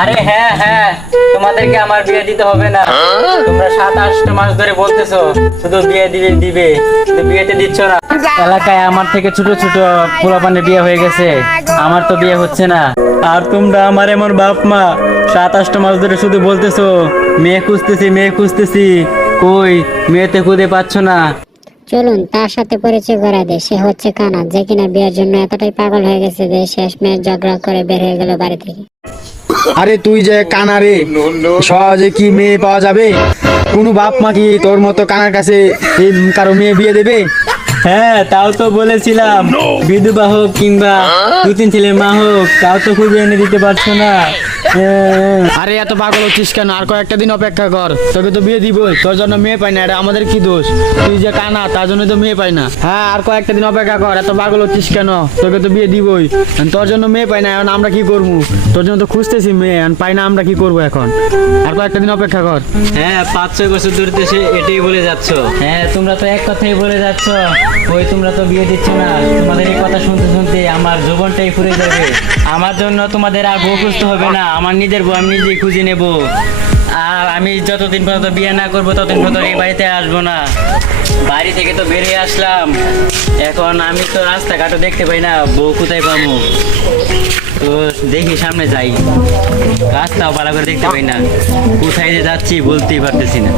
আরে হ্যাঁ হ্যাঁ, তোমাদেরকে আমার বিয়ে দিতে হবে না। তোমরা 7-8 মাস ধরে বলতেছো শুধু বিয়ে দিবে দিবে, কিন্তু বিয়েতে দিচ্ছ না। এলাকায় আমার থেকে ছোট ছোট পোলাপানের বিয়ে হয়ে গেছে, আমার তো বিয়ে হচ্ছে না। আর তোমরা আমার এমন বাপ মা 7-8 মাস ধরে শুধু বলতেছো মেয়ে খুঁজতেছি মেয়ে খুঁজতেছি, কই মেয়েতে খুঁজে পাচ্ছ না। চলুন তার সাথে পরিচয় করা দেয়। সে হচ্ছে কানা, যে কিনা বিয়ের জন্য এতটাই পাগল হয়ে গেছে যে শেষমেশ ঝগড়া করে বের হয়ে গেল বাড়ি থেকে। আরে তুই যে কানা রে, সহজে কি মেয়ে পাওয়া যাবে? কোনো বাপ মা কি তোর মতো কানার কাছে কারো মেয়ে বিয়ে দেবে? হ্যাঁ তাও তো বলেছিলাম, বিধবা হোক কিংবা 2-3 ছেলের মা হোক, তাও তো খুঁজে এনে দিতে পারছো না। আরে এত পাগল হচ্ছিস কেন? আর কয়েকটা দিন অপেক্ষা কর, তোকে তো বিয়ে দিবই। তোর জন্য মেয়ে পাই না, এটা আমাদের কি দোষ? তুই যে কানা তার জন্য তো মেয়ে পাই না। হ্যাঁ আর কয়েকটা দিন অপেক্ষা কর, এত পাগল হচ্ছিস কেন? তোকে তো বিয়ে দিবই। তোর জন্য মেয়ে পাই না, এখন আমরা কি করবো? তোর জন্য তো খুঁজতেছি মেয়ে, এখন পাই না, আমরা কি করবো এখন? আর কয়েকটা দিন অপেক্ষা কর। হ্যাঁ 5-6 বছর ধরে তো এটাই বলে যাচ্ছ। হ্যাঁ তোমরা তো এক কথাই বলে যাচ্ছ, ওই তোমরা তো বিয়ে দিচ্ছ না। তোমাদের এই কথা শুনতে শুনতে আমার জীবনটাই ফুরে যাবে। আমার জন্য তোমাদের আর বউ খুঁজতে হবে না, আমার নিজের বউ আমি নিজেই খুঁজে নেব। আর আমি যতদিন পর্যন্ত বিয়ে না করবো ততদিন পর্যন্ত এই বাড়িতে আসবো না। বাড়ি থেকে তো বেরিয়ে আসলাম, এখন আমি তো রাস্তাঘাটও দেখতে পাই না, বউ কোথায় পাবো? তো দেখি সামনে যাই, রাস্তাও ভালো করে দেখতে পাই না, কোথায় যে যাচ্ছি বলতেই পারতেছি না।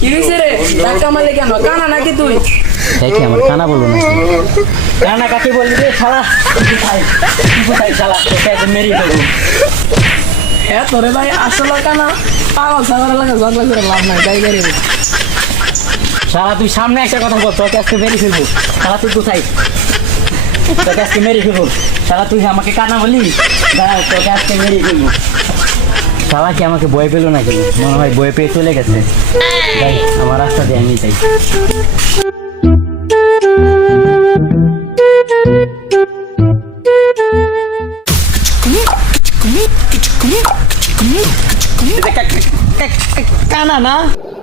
কি হইছে রে? ধাক্কা মারলে কেন? কানা নাকি তুই? দেখি আমার কানা বলবো না, কানা কাকে বলবি রে শালা? কোথায় কোথায় শালা, তোকে একদম মেরেই ফেলবো। হ্যাঁ তোরে ভাই আসলে কানা, পাগল সাগর লাগে ঝগড়া করে লাভ নাই, তাই গাড়ি শালা তুই সামনে একটা কথা বল, তোকে আজকে মেরে ফেলবো। শালা তুই কোথায়? তোকে আজকে মেরে ফেলবো। শালা তুই আমাকে কানা বলি, দাঁড়া তোকে আজকে মেরে ফেলবো। শালা কি আমাকে বয়ে পেলো না কেন? মনে হয় বয়ে পেয়ে চলে গেছে। যাই আমার রাস্তা দিয়ে আমি যাই। কানা না?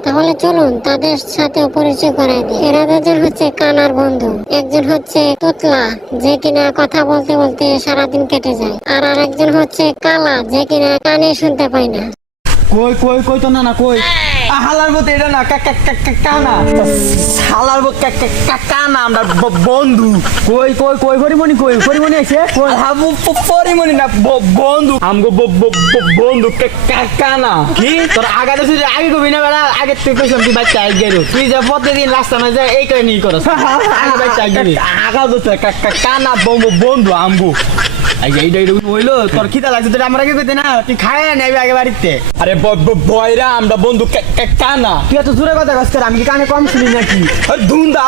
তাহলে চলুন তাদের সাথে পরিচয় করাই দিই। এরা দুজন হচ্ছে কানার বন্ধু। একজন হচ্ছে তোতলা, যে কিনা কথা বলতে বলতে সারাদিন কেটে যায়। আর আরেকজন হচ্ছে কালা, যে কিনা কানে শুনতে পায় না। কই কই কই তো না না কই? হালার মতো এটা না কানা, হালার মতো কানা, আমরা বন্ধু। কই কই কই পরিমণি, কই পরিমণি আছে? কই হাবু পরিমণি না, বন্ধু আমগো বন্ধু কানা। কি তোর আগে তো আগে কবি না বেড়া? আগে তুই কইছিস তুই বাচ্চা আই গেল, তুই যে প্রতিদিন রাস্তা না যায় এই করে নিয়ে করস আগে বাচ্চা আই গেলি। আগা তো কানা বন্ধু আমগো। এইটা হইলো তোর খিদা লাগছে, তোর আমরা কি করতে না? তুই খায় নেবি আগে বাড়িতে। আরে বয়রা আমরা বন্ধু কানা। তুই এত জোরে কথা কাজ কর, আমি কি কানে কম শুনি নাকি? ধুন্দা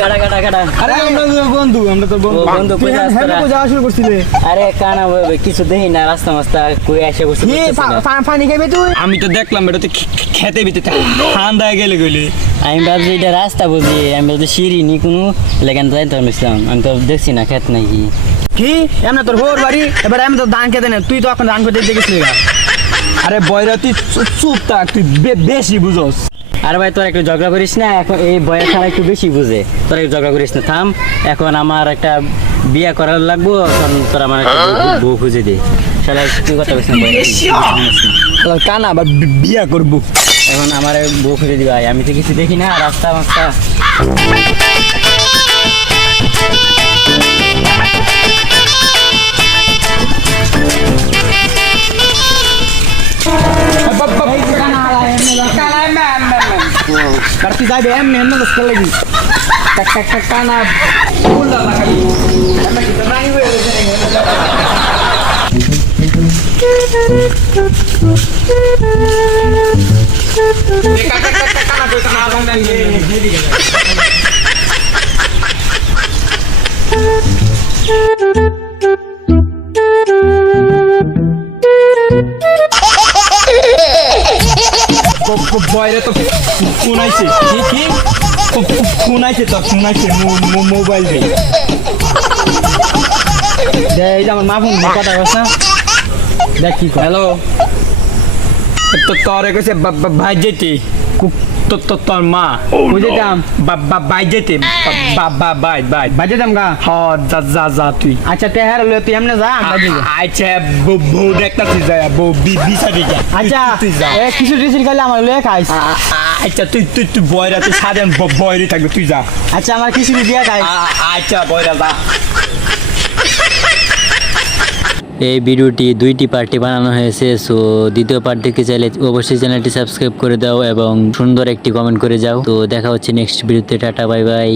কাটা কাটা কাটা। আরে আমরা তো বন্ধু, আমরা তো বন্ধু। বন্ধু তুই কোথায় হ্যাঁ আসতো? যাওয়া শুরু করছিলে? আরে কানা কিছু দেখি না, রাস্তা মাস্তা কই এসে বসে কি পানি খাইবে তুই? আমি তো দেখলাম এটা তো খেতে ভিতরে ঠান্ডা গেলে গেলে। আমি ভাবছি এটা রাস্তা বুঝি, আমি ভাবছি সিঁড়ি নি কোনো লেখান যাইতে পারছিলাম, আমি তো দেখছি না খেত নাকি। কি এমনি তোর হোর বাড়ি? এবার আমি তো ধান খেতে না, তুই তো এখন ধান খেতে দেখেছিলি। আরে বয়রা তুই চুপ থাক, তুই বেশি বুঝোস। আর ভাই তোর একটু ঝগড়া করিস না, এখন এই বয়স ছাড়া একটু বেশি বুঝে, তোর একটু ঝগড়া করিস না, থাম। এখন আমার একটা বিয়ে করার লাগবো, এখন তোর আমার একটা বউ খুঁজে দে। শালা তুই কথা বলিস না, কানা আবার বিয়া করবো। এখন আমার বউ খুঁজে দিবা, আমি তো কিছু দেখি না রাস্তা মাস্তা। Berarti saya BM memang sekali lagi. Tak karena pula lah kali. Karena kita main বয়রে তো ফোন আইছে। কি ফোন আইছে? তো ফোন আইছে মোবাইল দিয়ে। এই যে আমার মা ফোন কথা বলছ না, দেখ কি কয়। হ্যালো তো তোরে কইছে ভাই যেতে তোর মা কই যেতাম ভাই যেতে বাই বাজে দাম গা। হ যা যা তুই আচ্ছা তেহার লয়ে তুই এমনে যা আমরা দিবো। আচ্ছা বউ দেখতাছি যায় বউ বিসা দিকে আচ্ছা তুই যা এ কিছু টিসির খাইলে আমার লয়ে খাইস। আচ্ছা তুই বয়রা তুই সাধারণ বয়রি থাকবে তুই যা আচ্ছা আমার কিছু দিয়া খাইস। আচ্ছা বয়রা যা। এই ভিডিওটি 2টি পার্টি বানানো হয়েছে, সো দ্বিতীয় পার্ট দেখতে চাইলে অবশ্যই চ্যানেলটি সাবস্ক্রাইব করে দাও এবং সুন্দর একটি কমেন্ট করে যাও। তো দেখা হচ্ছে নেক্সট ভিডিওতে, টাটা বাই বাই।